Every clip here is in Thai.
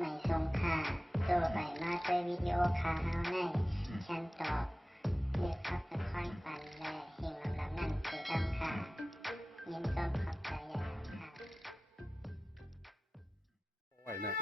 ไม่ทรงค่าตัวใบมาด้วยวิดีโอคาเฮาในฉันตอบเลือกขับตะค่อยปันและเฮงลำนั่นคือดำค่ะยินต้นขอบใจใหญ่ค่ะไหวนะ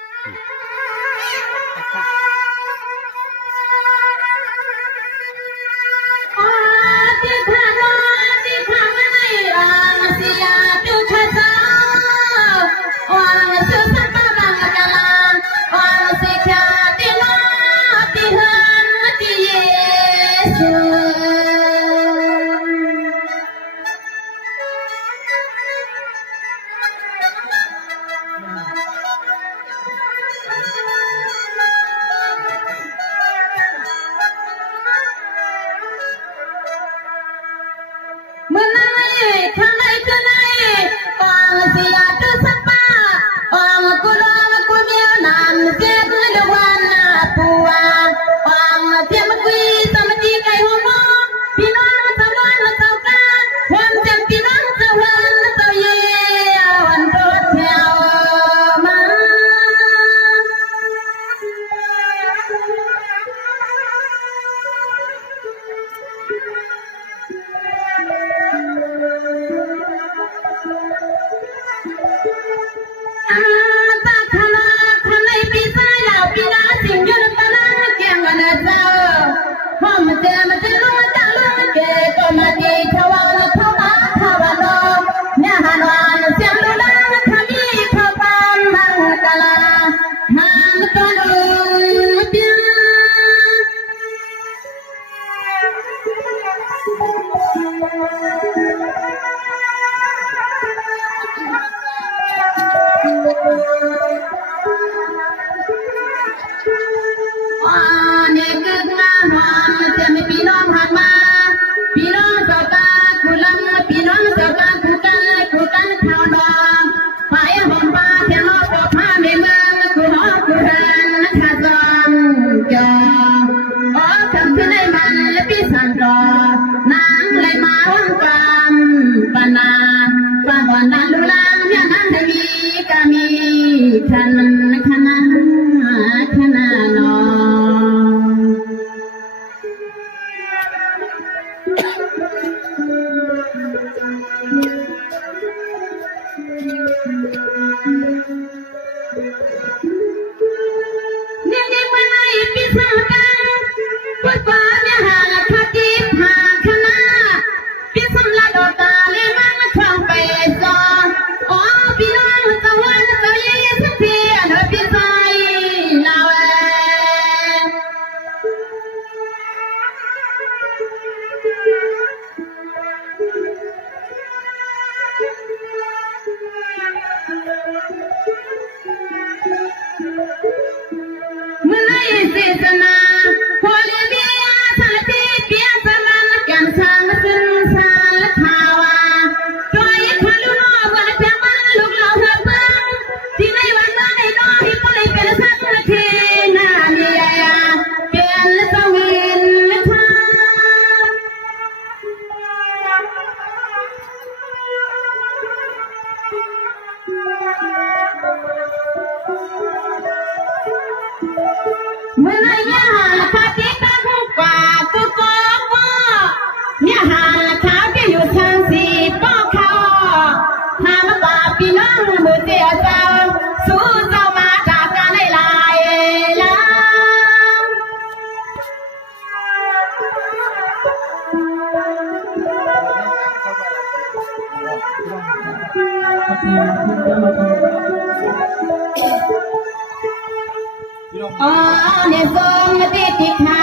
เนซองติติคา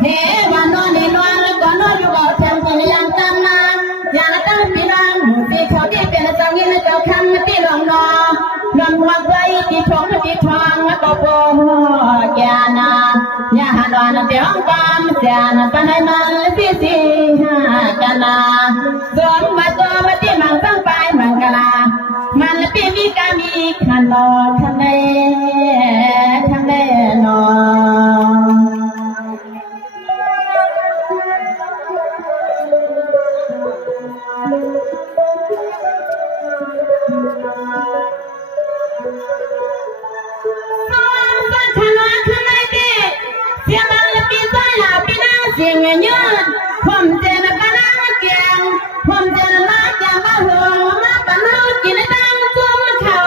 เฮวันนอนเนนอนก่อนนอนอยู่บ่แถมพยายามตามนาอย่าตั้งปีนังปีเขาที่เป็นจังยินเจ้าคำที่ลองนอนอนหัวไว้ที่ท้องก็โปแกนาอย่าหันวันเดียวความเสียนปันให้มันสิกันนาสวมมาตัวมาที่มังตั้งไปมังกลามันเป็นมีกามีขันนอขันเล่นอ Oh ริงเยอะผมเจนปนาเกียงผมเจนมาจะมาหัวมาปนากินดังจุ่มเขา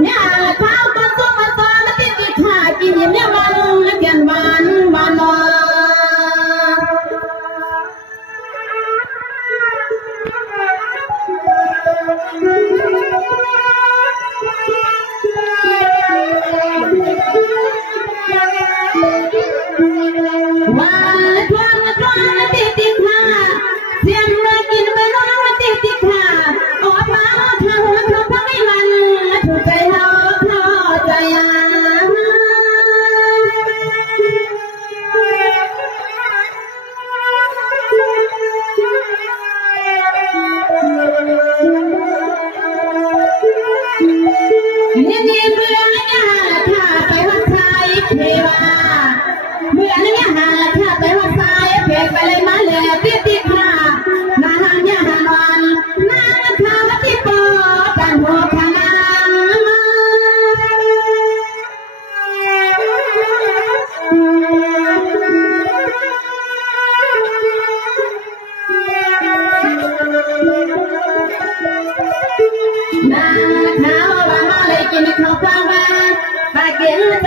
เนี่ยข้าวก็จุ่มมาตอนที่กินข้ากินเนี่ยวันเกียนวันวันนอเ